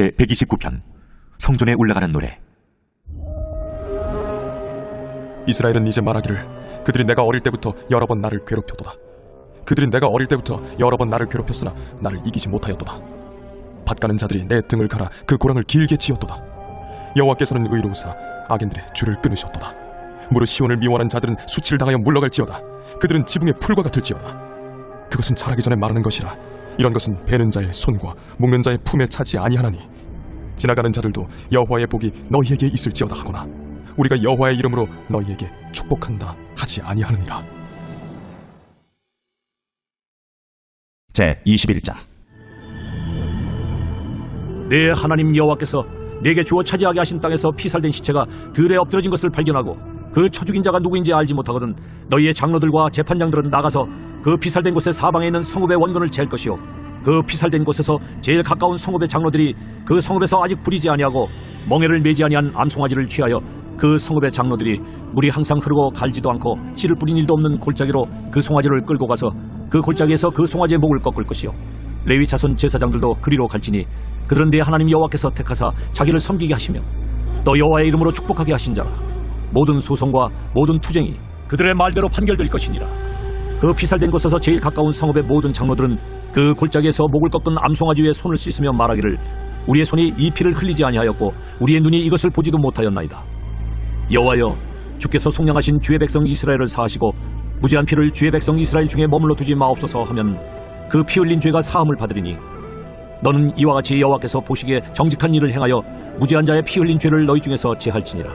제129편 성전에 올라가는 노래. 이스라엘은 이제 말하기를 그들이 내가 어릴 때부터 여러 번 나를 괴롭혔도다. 그들이 내가 어릴 때부터 여러 번 나를 괴롭혔으나 나를 이기지 못하였도다. 밭가는 자들이 내 등을 갈아 그 고랑을 길게 지었도다. 여호와께서는 의로우사 악인들의 줄을 끊으셨도다. 무릇 시온을 미워하는 자들은 수치를 당하여 물러갈지어다. 그들은 지붕의 풀과 같을지어다. 그것은 자라기 전에 마르는 것이라. 이런 것은 베는 자의 손과 묶는 자의 품에 차지 아니하나니 지나가는 자들도 여호와의 복이 너희에게 있을지어다 하거나 우리가 여호와의 이름으로 너희에게 축복한다 하지 아니하느니라. 제21장. 내 하나님 여호와께서 내게 주어 차지하게 하신 땅에서 피살된 시체가 들에 엎드러진 것을 발견하고 그 쳐 죽인 자가 누구인지 알지 못하거든 너희의 장로들과 재판장들은 나가서 그 피살된 곳의 사방에 있는 성읍의 원근을 잴 것이요 그 피살된 곳에서 제일 가까운 성읍의 장로들이 그 성읍에서 아직 부리지 아니하고 멍에를 매지 아니한 암송아지를 취하여 그 성읍의 장로들이 물이 항상 흐르고 갈지도 않고 씨를 뿌린 일도 없는 골짜기로 그 송아지를 끌고 가서 그 골짜기에서 그 송아지의 목을 꺾을 것이요 레위 자손 제사장들도 그리로 갈지니 그들은 내 하나님 여호와께서 택하사 자기를 섬기게 하시며 또 여호와의 이름으로 축복하게 하신 자라. 모든 소송과 모든 투쟁이 그들의 말대로 판결될 것이니라. 그 피살된 곳에서 제일 가까운 성읍의 모든 장로들은 그 골짜기에서 목을 꺾은 암송아지 위에 손을 씻으며 말하기를 우리의 손이 이 피를 흘리지 아니하였고 우리의 눈이 이것을 보지도 못하였나이다. 여호와여, 주께서 속량하신 주의 백성 이스라엘을 사하시고 무죄한 피를 주의 백성 이스라엘 중에 머물러 두지 마옵소서 하면 그 피 흘린 죄가 사함을 받으리니 너는 이와 같이 여호와께서 보시기에 정직한 일을 행하여 무죄한 자의 피 흘린 죄를 너희 중에서 제할지니라.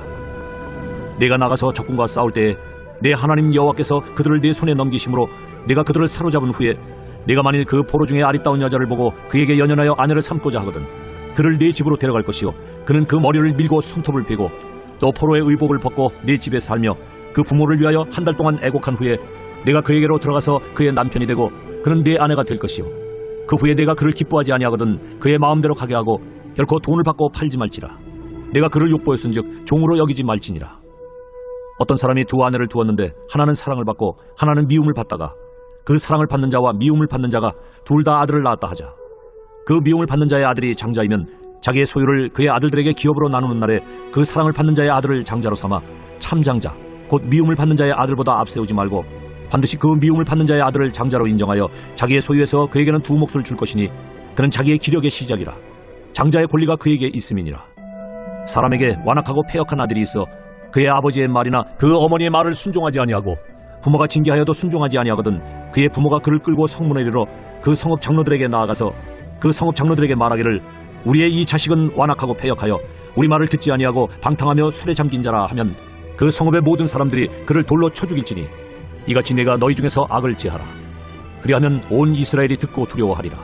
내가 나가서 적군과 싸울 때에 내 하나님 여호와께서 그들을 내 손에 넘기심으로 내가 그들을 사로잡은 후에 내가 만일 그 포로 중에 아리따운 여자를 보고 그에게 연연하여 아내를 삼고자 하거든 그를 네 집으로 데려갈 것이요 그는 그 머리를 밀고 손톱을 베고 또 포로의 의복을 벗고 네 집에 살며 그 부모를 위하여 한 달 동안 애곡한 후에 내가 그에게로 들어가서 그의 남편이 되고 그는 네 아내가 될 것이요 그 후에 내가 그를 기뻐하지 아니하거든 그의 마음대로 가게 하고 결코 돈을 받고 팔지 말지라. 내가 그를 욕보였은즉 종으로 여기지 말지니라. 어떤 사람이 두 아내를 두었는데 하나는 사랑을 받고 하나는 미움을 받다가 그 사랑을 받는 자와 미움을 받는 자가 둘 다 아들을 낳았다 하자. 그 미움을 받는 자의 아들이 장자이면 자기의 소유를 그의 아들들에게 기업으로 나누는 날에 그 사랑을 받는 자의 아들을 장자로 삼아 참장자 곧 미움을 받는 자의 아들보다 앞세우지 말고 반드시 그 미움을 받는 자의 아들을 장자로 인정하여 자기의 소유에서 그에게는 두 몫을 줄 것이니 그는 자기의 기력의 시작이라. 장자의 권리가 그에게 있음이니라. 사람에게 완악하고 패역한 아들이 있어 그의 아버지의 말이나 그 어머니의 말을 순종하지 아니하고 부모가 징계하여도 순종하지 아니하거든 그의 부모가 그를 끌고 성문에 이르러 그 성읍 장로들에게 나아가서 그 성읍 장로들에게 말하기를 우리의 이 자식은 완악하고 패역하여 우리 말을 듣지 아니하고 방탕하며 술에 잠긴 자라 하면 그 성읍의 모든 사람들이 그를 돌로 쳐 죽일지니 이같이 내가 너희 중에서 악을 제하라. 그리하면 온 이스라엘이 듣고 두려워하리라.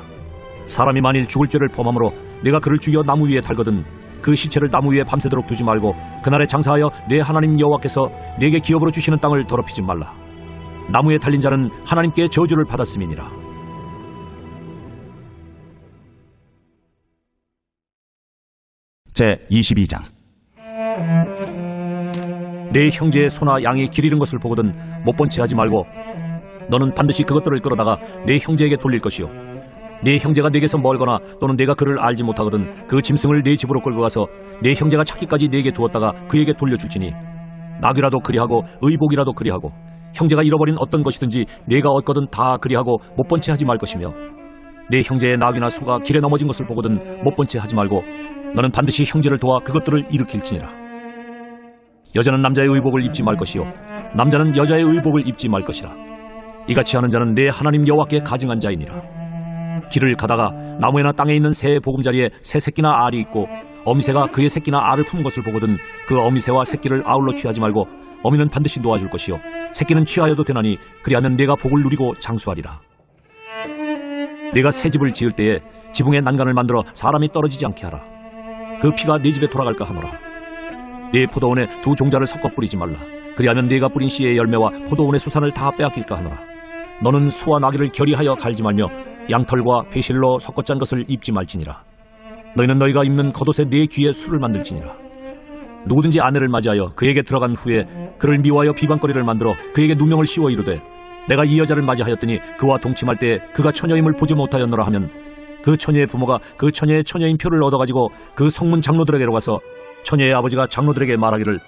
사람이 만일 죽을 죄를 범함으로 내가 그를 죽여 나무 위에 달거든 그 시체를 나무 위에 밤새도록 두지 말고 그날에 장사하여 내 하나님 여호와께서 내게 기업으로 주시는 땅을 더럽히지 말라. 나무에 달린 자는 하나님께 저주를 받았음이니라. 제22장. 내 형제의 소나 양이 길 잃은 것을 보거든 못 본 채 하지 말고 너는 반드시 그것들을 끌어다가 내 형제에게 돌릴 것이요 내 형제가 내게서 멀거나 또는 내가 그를 알지 못하거든 그 짐승을 내 집으로 끌고 가서 내 형제가 찾기까지 내게 두었다가 그에게 돌려주지니 낙이라도 그리하고 의복이라도 그리하고 형제가 잃어버린 어떤 것이든지 내가 얻거든 다 그리하고 못 본 채 하지 말 것이며 내 형제의 낙이나 소가 길에 넘어진 것을 보거든 못 본 채 하지 말고 너는 반드시 형제를 도와 그것들을 일으킬지니라. 여자는 남자의 의복을 입지 말 것이요 남자는 여자의 의복을 입지 말 것이라. 이같이 하는 자는 내 하나님 여호와께 가증한 자이니라. 길을 가다가 나무에나 땅에 있는 새의 보금자리에 새 새끼나 알이 있고 어미새가 그의 새끼나 알을 품은 것을 보거든 그 어미새와 새끼를 아울러 취하지 말고 어미는 반드시 놓아줄 것이요 새끼는 취하여도 되나니 그리하면 내가 복을 누리고 장수하리라. 내가 새 집을 지을 때에 지붕에 난간을 만들어 사람이 떨어지지 않게 하라. 그 피가 네 집에 돌아갈까 하노라. 네 포도원에 두 종자를 섞어 뿌리지 말라. 그리하면 네가 뿌린 씨의 열매와 포도원의 수산을 다 빼앗길까 하노라. 너는 소와 나귀를 결의하여 갈지 말며 양털과 배실로 섞어 짠 것을 입지 말지니라. 너희는 너희가 입는 겉옷에 네 귀에 술을 만들지니라. 누구든지 아내를 맞이하여 그에게 들어간 후에 그를 미워하여 비방거리를 만들어 그에게 누명을 씌워 이르되 내가 이 여자를 맞이하였더니 그와 동침할 때 그가 처녀임을 보지 못하였노라 하면 그 처녀의 부모가 그 처녀의 처녀인 표를 얻어가지고 그 성문 장로들에게로 가서 처녀의 아버지가 장로들에게 말하기를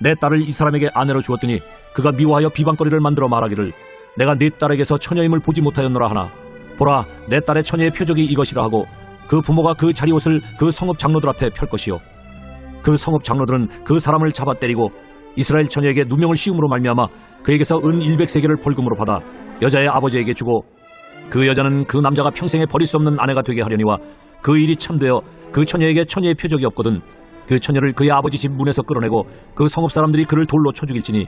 내 딸을 이 사람에게 아내로 주었더니 그가 미워하여 비방거리를 만들어 말하기를 내가 네 딸에게서 처녀임을 보지 못하였노라 하나 보라 내 딸의 처녀의 표적이 이것이라 하고 그 부모가 그 자리옷을 그 성읍 장로들 앞에 펼 것이요 그 성읍 장로들은 그 사람을 잡아 때리고 이스라엘 처녀에게 누명을 씌움으로 말미암아 그에게서 은 100세겔을 벌금으로 받아 여자의 아버지에게 주고 그 여자는 그 남자가 평생에 버릴 수 없는 아내가 되게 하려니와 그 일이 참되어 그 처녀에게 처녀의 표적이 없거든 그 처녀를 그의 아버지 집 문에서 끌어내고 그 성읍 사람들이 그를 돌로 쳐 죽일지니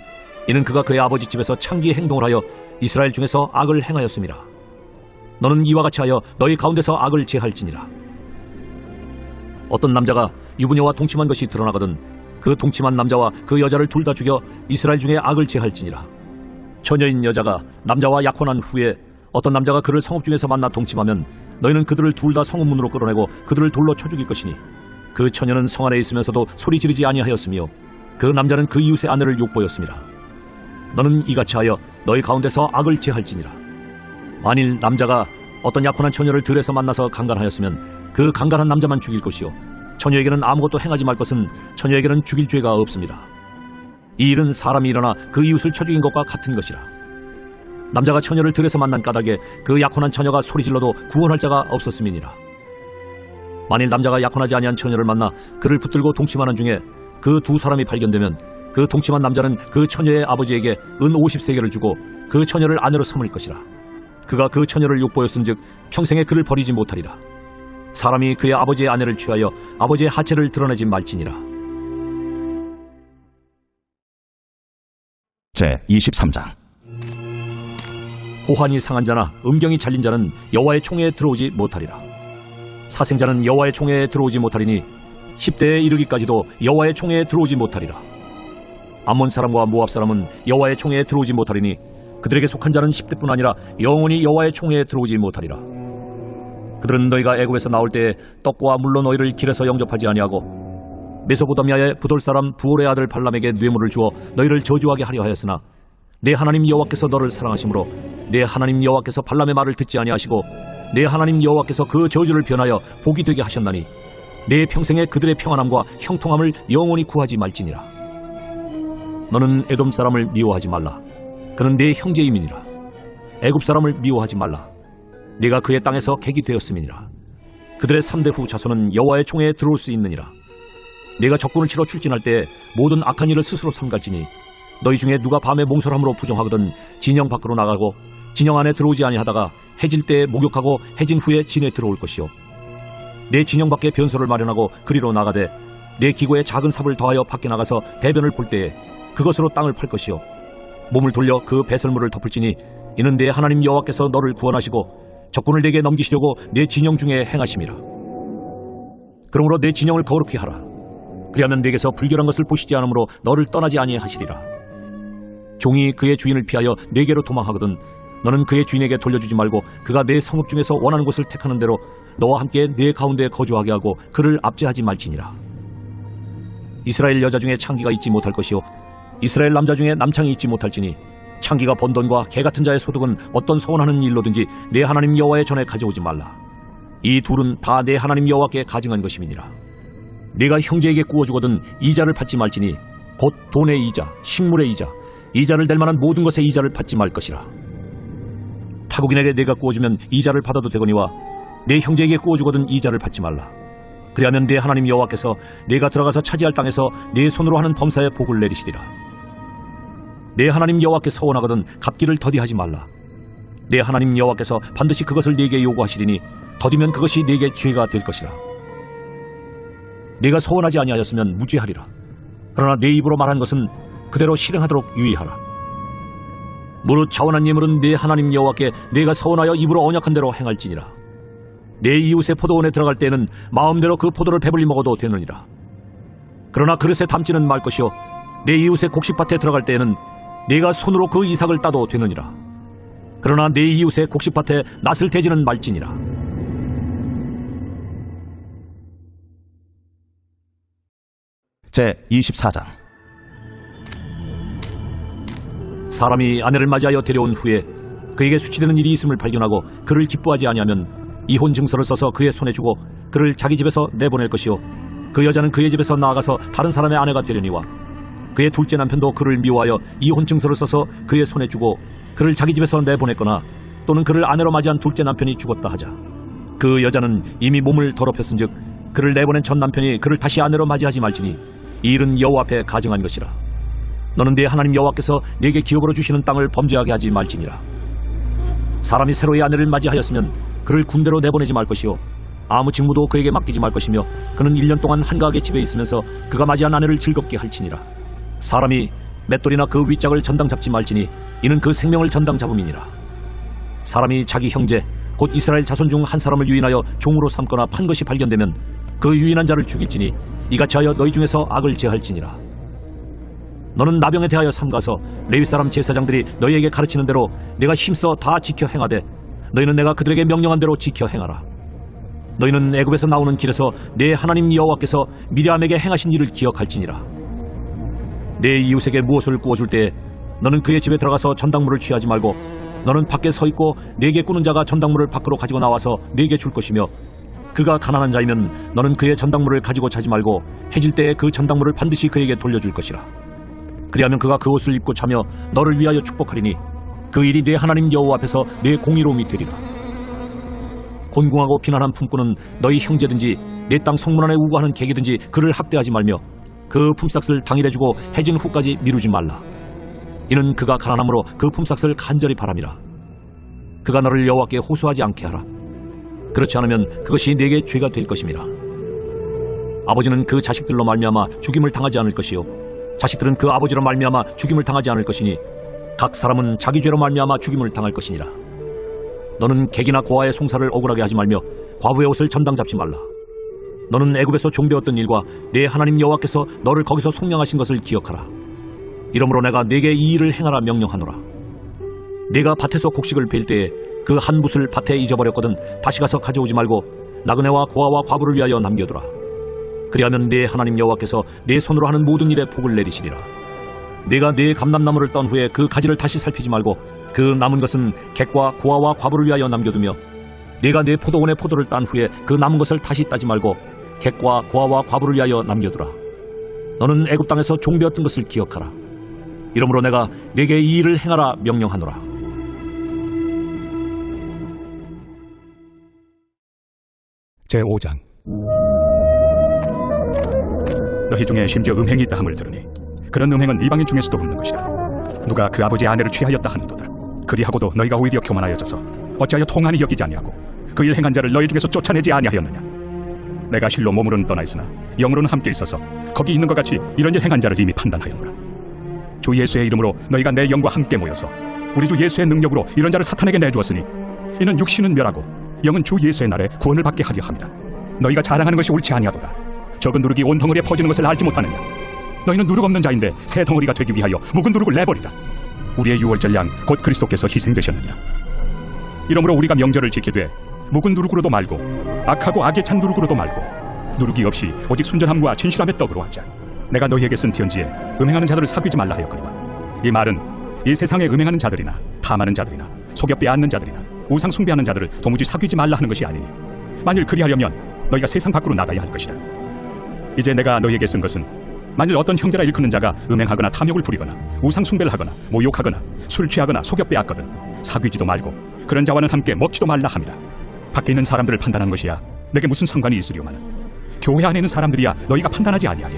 이는 그가 그의 아버지 집에서 창기 행동을 하여 이스라엘 중에서 악을 행하였습니다. 너는 이와 같이 하여 너희 가운데서 악을 제할지니라. 어떤 남자가 유부녀와 동침한 것이 드러나거든 그 동침한 남자와 그 여자를 둘 다 죽여 이스라엘 중에 악을 제할지니라. 처녀인 여자가 남자와 약혼한 후에 어떤 남자가 그를 성읍 중에서 만나 동침하면 너희는 그들을 둘 다 성읍 문으로 끌어내고 그들을 돌로 쳐 죽일 것이니 그 처녀는 성 안에 있으면서도 소리 지르지 아니하였으며 그 남자는 그 이웃의 아내를 욕보였습니다. 너는 이같이 하여 너희 가운데서 악을 제할지니라. 만일 남자가 어떤 약혼한 처녀를 들에서 만나서 강간하였으면 그 강간한 남자만 죽일 것이요 처녀에게는 아무것도 행하지 말 것은 처녀에게는 죽일 죄가 없습니다. 이 일은 사람이 일어나 그 이웃을 쳐 죽인 것과 같은 것이라. 남자가 처녀를 들에서 만난 까닭에 그 약혼한 처녀가 소리질러도 구원할 자가 없었음이니라. 만일 남자가 약혼하지 아니한 처녀를 만나 그를 붙들고 동침하는 중에 그 두 사람이 발견되면 그 동침한 남자는 그 처녀의 아버지에게 은 50세겔을 주고 그 처녀를 아내로 삼을 것이라. 그가 그 처녀를 욕보였은즉 평생에 그를 버리지 못하리라. 사람이 그의 아버지의 아내를 취하여 아버지의 하체를 드러내지 말지니라. 제23장 호환이 상한 자나 음경이 잘린 자는 여호와의 총회에 들어오지 못하리라. 사생자는 여호와의 총회에 들어오지 못하리니 10대에 이르기까지도 여호와의 총회에 들어오지 못하리라. 암몬 사람과 모압 사람은 여호와의 총회에 들어오지 못하리니 그들에게 속한 자는 10대뿐 아니라 영원히 여호와의 총회에 들어오지 못하리라. 그들은 너희가 애굽에서 나올 때에 떡과 물로 너희를 길에서 영접하지 아니하고 메소포타미아의 부돌 사람 부올의 아들 발람에게 뇌물을 주어 너희를 저주하게 하려 하였으나 내 하나님 여호와께서 너를 사랑하심으로 내 하나님 여호와께서 발람의 말을 듣지 아니하시고 내 하나님 여호와께서 그 저주를 변하여 복이 되게 하셨나니 내 평생에 그들의 평안함과 형통함을 영원히 구하지 말지니라. 너는 에돔 사람을 미워하지 말라. 그는 내 형제임이니라. 애굽 사람을 미워하지 말라. 네가 그의 땅에서 객이 되었음이니라. 그들의 3대 후 자손은 여호와의 총회에 들어올 수 있느니라. 네가 적군을 치러 출진할 때 모든 악한 일을 스스로 삼갈지니 너희 중에 누가 밤에 몽설함으로 부정하거든 진영 밖으로 나가고 진영 안에 들어오지 아니하다가 해질 때에 목욕하고 해진 후에 진에 들어올 것이요 내 진영 밖에 변소를 마련하고 그리로 나가되 내 기고에 작은 삽을 더하여 밖에 나가서 대변을 볼 때에 그것으로 땅을 팔 것이요 몸을 돌려 그 배설물을 덮을지니 이는 내 하나님 여호와께서 너를 구원하시고 적군을 내게 넘기시려고 내 진영 중에 행하심이라. 그러므로 내 진영을 거룩히 하라. 그리하면 내게서 불결한 것을 보시지 않으므로 너를 떠나지 아니하시리라. 종이 그의 주인을 피하여 내게로 도망하거든 너는 그의 주인에게 돌려주지 말고 그가 내 성읍 중에서 원하는 곳을 택하는 대로 너와 함께 내 가운데 거주하게 하고 그를 압제하지 말지니라. 이스라엘 여자 중에 창기가 있지 못할 것이요 이스라엘 남자 중에 남창이 있지 못할지니 창기가 번 돈과 개 같은 자의 소득은 어떤 소원하는 일로든지 내 하나님 여호와의 전에 가져오지 말라. 이 둘은 다 내 하나님 여호와께 가증한 것임이니라. 네가 형제에게 구워주거든 이자를 받지 말지니 곧 돈의 이자, 식물의 이자, 이자를 낼 만한 모든 것의 이자를 받지 말 것이라. 타국인에게 네가 구워주면 이자를 받아도 되거니와 내 형제에게 구워주거든 이자를 받지 말라. 그리하면 내 하나님 여호와께서 네가 들어가서 차지할 땅에서 네 손으로 하는 범사에 복을 내리시리라. 내 하나님 여호와께 서원하거든 갚기를 더디하지 말라. 내 하나님 여호와께서 반드시 그것을 네게 요구하시리니 더디면 그것이 네게 죄가 될 것이라. 네가 서원하지 아니하였으면 무죄하리라. 그러나 내 입으로 말한 것은 그대로 실행하도록 유의하라. 무릇 자원한 예물은 내 하나님 여호와께 네가 서원하여 입으로 언약한 대로 행할지니라. 내 이웃의 포도원에 들어갈 때에는 마음대로 그 포도를 배불리 먹어도 되느니라. 그러나 그릇에 담지는 말 것이요 내 이웃의 곡식밭에 들어갈 때에는 네가 손으로 그 이삭을 따도 되느니라. 그러나 내 이웃의 곡식밭에 낫을 대지는 말지니라. 제24장 사람이 아내를 맞이하여 데려온 후에 그에게 수치되는 일이 있음을 발견하고 그를 기뻐하지 아니하면 이혼 증서를 써서 그의 손에 주고 그를 자기 집에서 내보낼 것이요 그 여자는 그의 집에서 나아가서 다른 사람의 아내가 되려니와 그의 둘째 남편도 그를 미워하여 이혼 증서를 써서 그의 손에 주고 그를 자기 집에서 내보냈거나 또는 그를 아내로 맞이한 둘째 남편이 죽었다 하자 그 여자는 이미 몸을 더럽혔은즉 그를 내보낸 첫 남편이 그를 다시 아내로 맞이하지 말지니 이 일은 여호와 앞에 가증한 것이라. 너는 네 하나님 여호와께서 네게 기업으로 주시는 땅을 범죄하게 하지 말지니라. 사람이 새로이 아내를 맞이하였으면 그를 군대로 내보내지 말 것이요 아무 직무도 그에게 맡기지 말 것이며 그는 1년 동안 한가하게 집에 있으면서 그가 맞이한 아내를 즐겁게 할지니라. 사람이 맷돌이나 그 윗짝을 전당 잡지 말지니 이는 그 생명을 전당 잡음이니라. 사람이 자기 형제 곧 이스라엘 자손 중 한 사람을 유인하여 종으로 삼거나 판 것이 발견되면 그 유인한 자를 죽일지니 이같이 하여 너희 중에서 악을 제할지니라. 너는 나병에 대하여 삼가서 레위 사람 제사장들이 너희에게 가르치는 대로 내가 힘써 다 지켜 행하되 너희는 내가 그들에게 명령한 대로 지켜 행하라. 너희는 애굽에서 나오는 길에서 내 하나님 여호와께서 미리암에게 행하신 일을 기억할지니라. 내 이웃에게 무엇을 구워줄 때에 너는 그의 집에 들어가서 전당물을 취하지 말고 너는 밖에 서 있고 네게 꾸는 자가 전당물을 밖으로 가지고 나와서 네게 줄 것이며 그가 가난한 자이면 너는 그의 전당물을 가지고 자지 말고 해질 때에 그 전당물을 반드시 그에게 돌려줄 것이라. 그리하면 그가 그 옷을 입고 자며 너를 위하여 축복하리니 그 일이 내 하나님 여호와 앞에서 내 공의로움이 되리라. 곤궁하고 비난한 품꾼은 너희 형제든지 내 땅 성문 안에 우거하는 객이든지 그를 학대하지 말며 그 품삯을 당일에 주고 해진 후까지 미루지 말라. 이는 그가 가난함으로 그 품삯을 간절히 바람이라. 그가 너를 여호와께 호소하지 않게 하라. 그렇지 않으면 그것이 네게 죄가 될 것임이라. 아버지는 그 자식들로 말미암아 죽임을 당하지 않을 것이요 자식들은 그 아버지로 말미암아 죽임을 당하지 않을 것이니 각 사람은 자기 죄로 말미암아 죽임을 당할 것이니라. 너는 객이나 고아의 송사를 억울하게 하지 말며 과부의 옷을 전당 잡지 말라. 너는 애굽에서 종되었던 일과 내 하나님 여호와께서 너를 거기서 속량하신 것을 기억하라. 이러므로 내가 네게 이 일을 행하라 명령하노라. 네가 밭에서 곡식을 벨 때에 그 한 붓을 밭에 잊어버렸거든 다시 가서 가져오지 말고 나그네와 고아와 과부를 위하여 남겨두라. 그리하면 네 하나님 여호와께서 네 손으로 하는 모든 일에 복을 내리시리라. 네가 네 감람나무를 떤 후에 그 가지를 다시 살피지 말고 그 남은 것은 객과 고아와 과부를 위하여 남겨두며 네가 네 포도원의 포도를 딴 후에 그 남은 것을 다시 따지 말고 객과 고아와 과부를 위하여 남겨두라. 너는 애굽 땅에서 종되었던 것을 기억하라. 이러므로 내가 네게 이 일을 행하라 명령하노라. 제5장. 너희 중에 심지어 음행이 있다 함을 들으니 그런 음행은 이방인 중에서도 없는 것이라. 누가 그 아버지의 아내를 취하였다 하는도다. 그리하고도 너희가 오히려 교만하여져서 어찌하여 통한이 여기지 아니하고 그 일 행한 자를 너희 중에서 쫓아내지 아니하였느냐. 내가 실로 몸으로는 떠나 있으나 영으로는 함께 있어서 거기 있는 것 같이 이런 일 행한 자를 이미 판단하였노라. 주 예수의 이름으로 너희가 내 영과 함께 모여서 우리 주 예수의 능력으로 이런 자를 사탄에게 내주었으니 이는 육신은 멸하고 영은 주 예수의 날에 구원을 받게 하려 함이라. 너희가 자랑하는 것이 옳지 아니하도다. 적은 누룩이 온 덩어리에 퍼지는 것을 알지 못하느냐. 너희는 누룩 없는 자인데 새 덩어리가 되기 위하여 묵은 누룩을 내버리라. 우리의 유월절 양 곧 그리스도께서 희생되셨느냐. 이러므로 우리가 명절을 지키되 묵은 누룩으로도 말고 악하고 악에 찬 누룩으로도 말고 누룩이 없이 오직 순전함과 진실함의 떡으로 하자. 내가 너희에게 쓴 편지에 음행하는 자들을 사귀지 말라 하였거니와 이 말은 이 세상에 음행하는 자들이나 탐하는 자들이나 속여 빼앗는 자들이나 우상 숭배하는 자들을 도무지 사귀지 말라 하는 것이 아니니 만일 그리하려면 너희가 세상 밖으로 나가야 할 것이라. 이제 내가 너희에게 쓴 것은 만일 어떤 형제라 일컫는 자가 음행하거나 탐욕을 부리거나 우상 숭배를 하거나 모욕하거나 술 취하거나 속여 빼앗거든 사귀지도 말고 그런 자와는 함께 먹지도 말라 함이라. 밖에 있는 사람들을 판단하는 것이야 내게 무슨 상관이 있으려마는 교회 안에 있는 사람들이야 너희가 판단하지 아니하랴.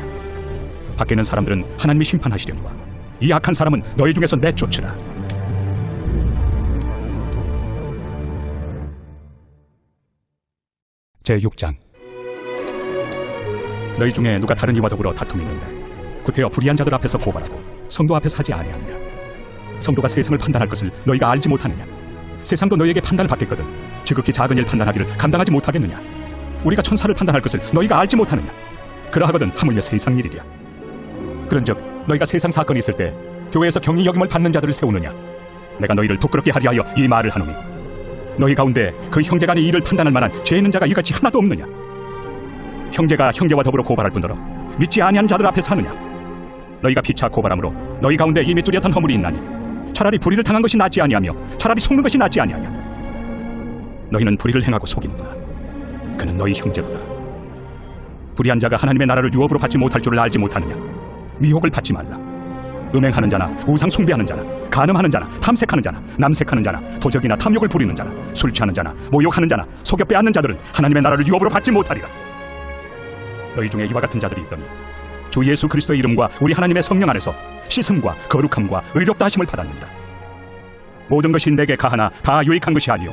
밖에 있는 사람들은 하나님이 심판하시려니와 이 악한 사람은 너희 중에서 내쫓으라. 제6장. 너희 중에 누가 다른 이와 더불어 다툼이 있는데 구태여 불의한 자들 앞에서 고발하고 성도 앞에서 하지 아니하느냐. 성도가 세상을 판단할 것을 너희가 알지 못하느냐. 세상도 너희에게 판단을 받겠거든 지극히 작은 일 판단하기를 감당하지 못하겠느냐. 우리가 천사를 판단할 것을 너희가 알지 못하느냐. 그러하거든 하물며 세상 일이랴. 그런즉 너희가 세상 사건이 있을 때 교회에서 경히 여김을 받는 자들을 세우느냐. 내가 너희를 부끄럽게 하리 하여 이 말을 하노니 너희 가운데 그 형제 간의 일을 판단할 만한 죄 있는 자가 이같이 하나도 없느냐. 형제가 형제와 더불어 고발할 뿐더러 믿지 아니하는 자들 앞에서 하느냐. 너희가 피차 고발함으로 너희 가운데 이미 뚜렷한 허물이 있나니 차라리 불의를 당한 것이 낫지 아니하며 차라리 속는 것이 낫지 아니하냐. 너희는 불의를 행하고 속이는구나. 그는 너희 형제로다. 불의한 자가 하나님의 나라를 유업으로 받지 못할 줄을 알지 못하느냐? 미혹을 받지 말라. 음행하는 자나 우상 숭배하는 자나 간음하는 자나 탐색하는 자나 남색하는 자나 도적이나 탐욕을 부리는 자나 술 취하는 자나 모욕하는 자나 속여 빼앗는 자들은 하나님의 나라를 유업으로 받지 못하리라. 너희 중에 이와 같은 자들이 있더니 주 예수 그리스도의 이름과 우리 하나님의 성령 안에서 씻음과 거룩함과 의롭다 하심을 받았느니라. 모든 것이 내게 가하나 다 유익한 것이 아니요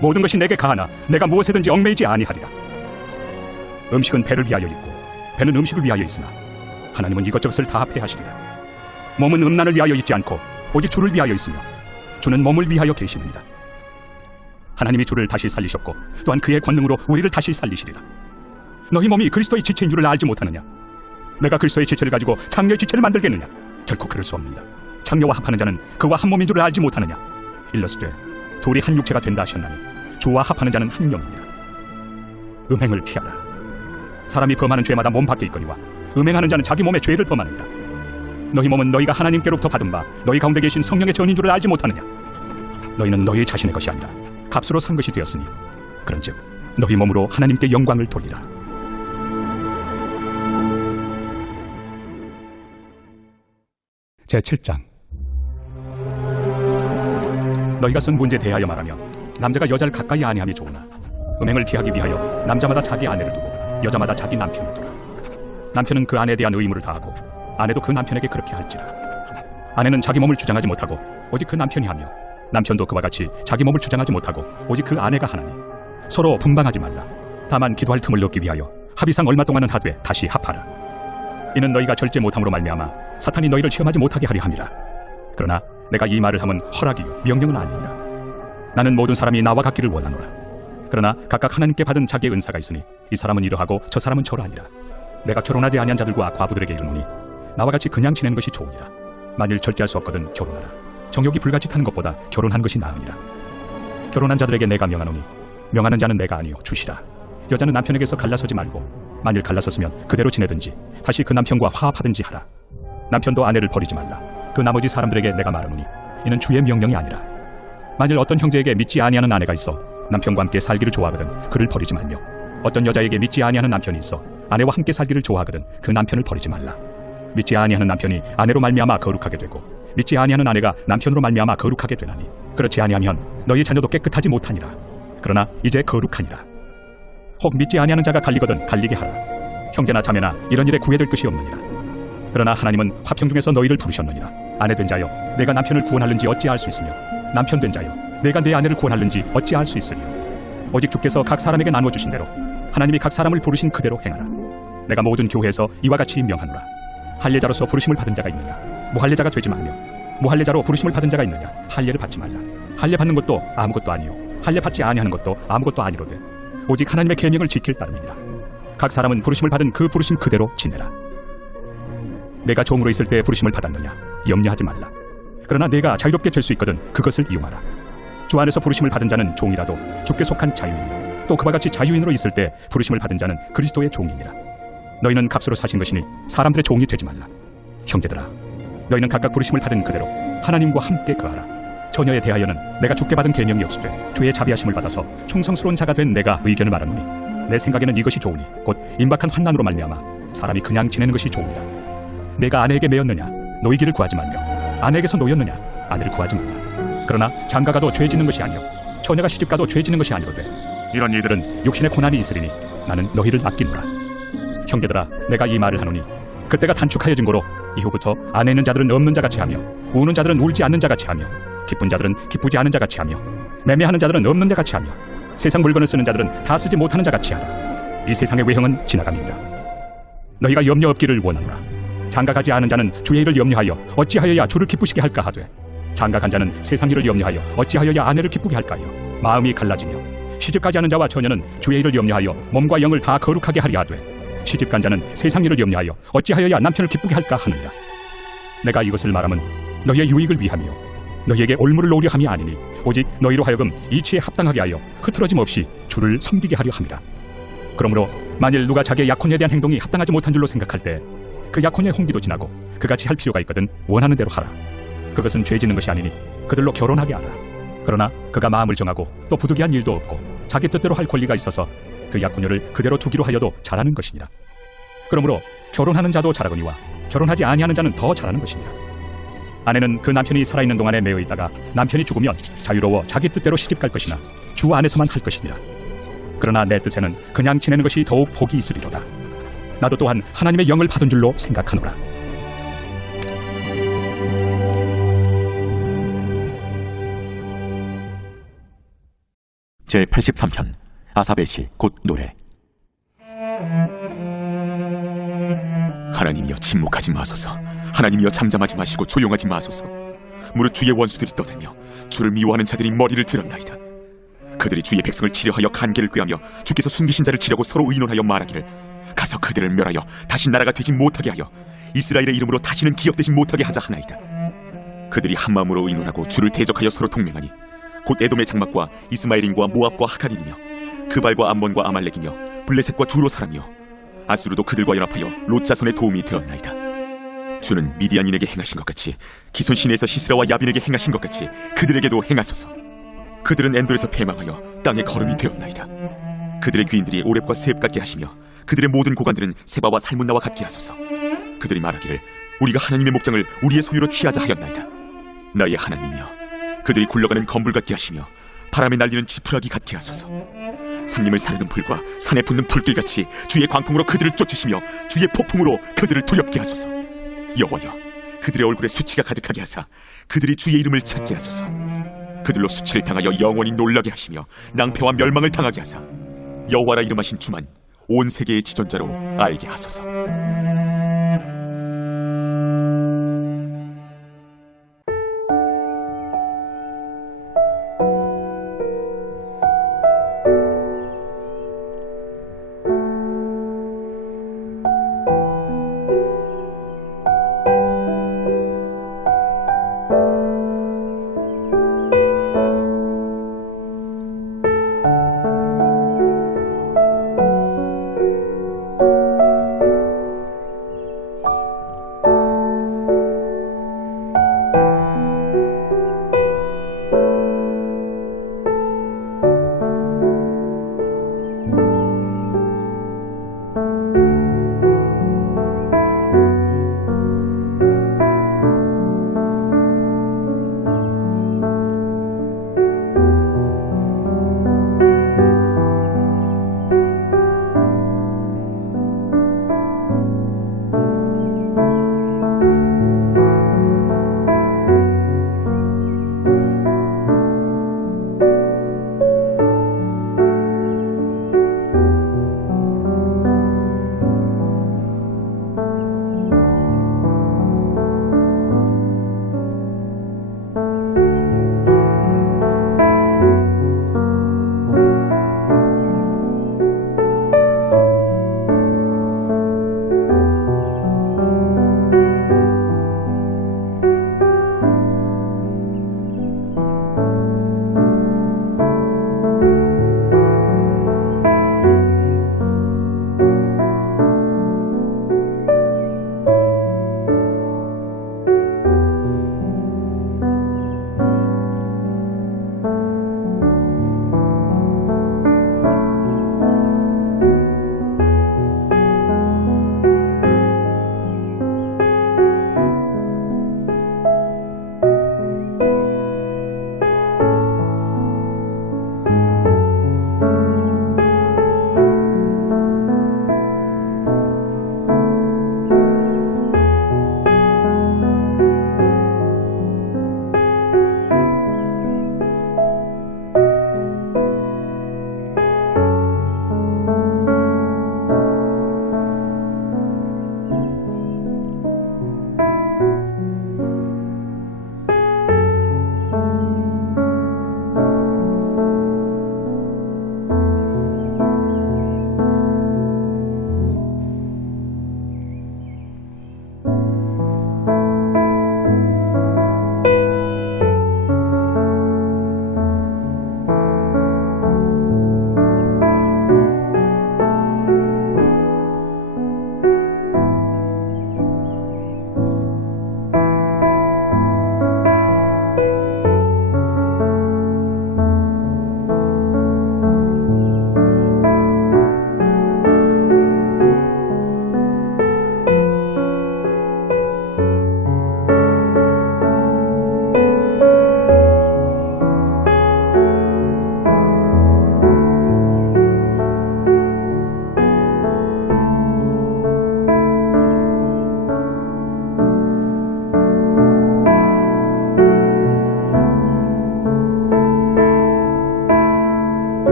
모든 것이 내게 가하나 내가 무엇에든지 얽매이지 아니하리라. 음식은 배를 위하여 있고 배는 음식을 위하여 있으나 하나님은 이것저것을 다 합해하시리라. 몸은 음란을 위하여 있지 않고 오직 주를 위하여 있으며 주는 몸을 위하여 계시느니라. 하나님이 주를 다시 살리셨고 또한 그의 권능으로 우리를 다시 살리시리라. 너희 몸이 그리스도의 지체인 줄을 알지 못하느냐? 내가 그리스도의 지체를 가지고 장녀의 지체를 만들겠느냐? 결코 그럴 수 없느니라. 장녀와 합하는 자는 그와 한 몸인 줄을 알지 못하느냐? 일러스되 둘이 한 육체가 된다 하셨나니 주와 합하는 자는 한 명이니라. 음행을 피하라. 사람이 범하는 죄마다 몸 밖에 있거니와 음행하는 자는 자기 몸에 죄를 범하느니라. 너희 몸은 너희가 하나님께로부터 받은 바 너희 가운데 계신 성령의 전인 줄을 알지 못하느냐? 너희는 너희 자신의 것이 아니라 값으로 산 것이 되었으니 그런즉 너희 몸으로 하나님께 영광을 돌리라. 제7장. 너희가 쓴 문제에 대하여 말하며 남자가 여자를 가까이 아니함이 좋으나 음행을 피하기 위하여 남자마다 자기 아내를 두고 여자마다 자기 남편을 두라. 남편은 그 아내에 대한 의무를 다하고 아내도 그 남편에게 그렇게 할지라. 아내는 자기 몸을 주장하지 못하고 오직 그 남편이 하며 남편도 그와 같이 자기 몸을 주장하지 못하고 오직 그 아내가 하나니 서로 분방하지 말라. 다만 기도할 틈을 얻기 위하여 합의상 얼마 동안은 하되 다시 합하라. 이는 너희가 절제 못함으로 말미암아 사탄이 너희를 시험하지 못하게 하려 함이라. 그러나 내가 이 말을 함은 허락이요 명령은 아니니라. 나는 모든 사람이 나와 같기를 원하노라. 그러나 각각 하나님께 받은 자기의 은사가 있으니 이 사람은 이러하고 저 사람은 저러하니라. 내가 결혼하지 아니한 자들과 과부들에게 이르노니 나와 같이 그냥 지내는 것이 좋으니라. 만일 절제할 수 없거든 결혼하라. 정욕이 불같이 타는 것보다 결혼한 것이 나으니라. 결혼한 자들에게 내가 명하노니 명하는 자는 내가 아니요 주시라. 여자는 남편에게서 갈라서지 말고 만일 갈라섰으면 그대로 지내든지 다시 그 남편과 화합하든지 하라. 남편도 아내를 버리지 말라. 그 나머지 사람들에게 내가 말하노니 이는 주의 명령이 아니라. 만일 어떤 형제에게 믿지 아니하는 아내가 있어 남편과 함께 살기를 좋아하거든 그를 버리지 말며 어떤 여자에게 믿지 아니하는 남편이 있어 아내와 함께 살기를 좋아하거든 그 남편을 버리지 말라. 믿지 아니하는 남편이 아내로 말미암아 거룩하게 되고 믿지 아니하는 아내가 남편으로 말미암아 거룩하게 되나니 그렇지 아니하면 너희 자녀도 깨끗하지 못하니라. 그러나 이제 거룩하니라. 혹 믿지 아니하는 자가 갈리거든 갈리게 하라. 형제나 자매나 이런 일에 구애될 것이 없느니라. 그러나 하나님은 화평 중에서 너희를 부르셨느니라. 아내 된 자여 내가 남편을 구원하는지 어찌 알 수 있으며 남편 된 자여 내가 내 아내를 구원하는지 어찌 알 수 있으리요. 오직 주께서 각 사람에게 나누어 주신 대로 하나님이 각 사람을 부르신 그대로 행하라. 내가 모든 교회에서 이와 같이 명하노라. 할례자로서 부르심을 받은 자가 있느냐? 무할례자가 되지 말며 무할례자로 부르심을 받은 자가 있느냐? 할례를 받지 말라. 할례 받는 것도 아무것도 아니요 할례 받지 아니하는 것도 아무것도 아니로되 오직 하나님의 계명을 지킬 따름이니라. 각 사람은 부르심을 받은 그 부르심 그대로 지내라. 내가 종으로 있을 때 부르심을 받았느냐? 염려하지 말라. 그러나 내가 자유롭게 될 수 있거든 그것을 이용하라. 주 안에서 부르심을 받은 자는 종이라도 주께 속한 자유인이요 또 그와 같이 자유인으로 있을 때 부르심을 받은 자는 그리스도의 종이니라. 너희는 값으로 사신 것이니 사람들의 종이 되지 말라. 형제들아 너희는 각각 부르심을 받은 그대로 하나님과 함께 거하라. 처녀에 대하여는 내가 주께 받은 계명이 없으되 주의 자비하심을 받아서 충성스러운 자가 된 내가 의견을 말하노니 내 생각에는 이것이 좋으니 곧 임박한 환난으로 말미암아 사람이 그냥 지내는 것이 좋으니라. 내가 아내에게 매였느냐? 노이기를 구하지 말며 아내에게서 노였느냐? 아내를 구하지 말라. 그러나 장가가도 죄 짓는 것이 아니요 처녀가 시집가도 죄 짓는 것이 아니로되 이런 일들은 육신의 고난이 있으리니 나는 너희를 아끼노라. 형제들아 내가 이 말을 하노니 그때가 단축하여진 고로 이후부터 아내 있는 자들은 없는 자같이 하며 우는 자들은 울지 않는 자같이 하며 기쁜 자들은 기쁘지 않은 자같이 하며 매매하는 자들은 없는 자같이 하며 세상 물건을 쓰는 자들은 다 쓰지 못하는 자같이 하라. 이 세상의 외형은 지나감이니라. 너희가 염려 없기를 원하노라. 장가가지 않은 자는 주의 일을 염려하여 어찌하여야 주를 기쁘시게 할까 하되 장가간 자는 세상 일을 염려하여 어찌하여야 아내를 기쁘게 할까요. 마음이 갈라지며 시집가지 않은 자와 처녀는 주의 일을 염려하여 몸과 영을 다 거룩하게 하려 하되 시집간 자는 세상 일을 염려하여 어찌하여야 남편을 기쁘게 할까 하느니라. 내가 이것을 말함은 너희의 유익을 위함이요 너희에게 올무를 놓으려 함이 아니니 오직 너희로 하여금 이치에 합당하게 하여 흐트러짐 없이 주를 섬기게 하려 함이라. 그러므로 만일 누가 자기의 약혼에 대한 행동이 합당하지 못한 줄로 생각할 때 그 약혼의 홍기도 지나고 그같이 할 필요가 있거든 원하는 대로 하라. 그것은 죄 짓는 것이 아니니 그들로 결혼하게 하라. 그러나 그가 마음을 정하고 또 부득이한 일도 없고 자기 뜻대로 할 권리가 있어서 그 약혼녀를 그대로 두기로 하여도 잘하는 것이니라. 그러므로 결혼하는 자도 잘하거니와 결혼하지 아니하는 자는 더 잘하는 것이니라. 아내는 그 남편이 살아있는 동안에 매여 있다가 남편이 죽으면 자유로워 자기 뜻대로 시집갈 것이나 주 안에서만 할 것이니라. 그러나 내 뜻에는 그냥 지내는 것이 더욱 복이 있으리로다. 나도 또한 하나님의 영을 받은 줄로 생각하노라. 제83편 아삽의 시 곧 노래. 하나님이여 침묵하지 마소서. 하나님이여 잠잠하지 마시고 조용하지 마소서. 무릇 주의 원수들이 떠들며 주를 미워하는 자들이 머리를 들었나이다. 그들이 주의 백성을 치려하여 간계를 꾀하며 주께서 숨기신 자를 치려고 서로 의논하여 말하기를 가서 그들을 멸하여 다시 나라가 되지 못하게 하여 이스라엘의 이름으로 다시는 기업되지 못하게 하자 하나이다. 그들이 한마음으로 의논하고 주를 대적하여 서로 동맹하니 곧 에돔의 장막과 이스마엘인과 모압과 하갈인이며 그발과 암몬과 아말렉이며 블레셋과 두로 사람이요 아수르도 그들과 연합하여 롯 자손의 도움이 되었나이다. 주는 미디안인에게 행하신 것 같이 기손 시내에서 시스라와 야빈에게 행하신 것 같이 그들에게도 행하소서. 그들은 엔돌에서 패망하여 땅의 거름이 되었나이다. 그들의 귀인들이 오렙과 스렙 같게 하시며 그들의 모든 고관들은 세바와 살문나와 같게 하소서. 그들이 말하기를 우리가 하나님의 목장을 우리의 소유로 취하자 하였나이다. 나의 하나님이여 그들이 굴러가는 건불 같게 하시며 바람에 날리는 지푸라기 같게 하소서. 산림을 사르는 불과 산에 붙는 불길같이 주의 광풍으로 그들을 쫓으시며 주의 폭풍으로 그들을 두렵게 하소서. 여호와여 그들의 얼굴에 수치가 가득하게 하사 그들이 주의 이름을 찾게 하소서. 그들로 수치를 당하여 영원히 놀라게 하시며 낭패와 멸망을 당하게 하사 여호와라 이름하신 주만 온 세계의 지존자로 알게 하소서.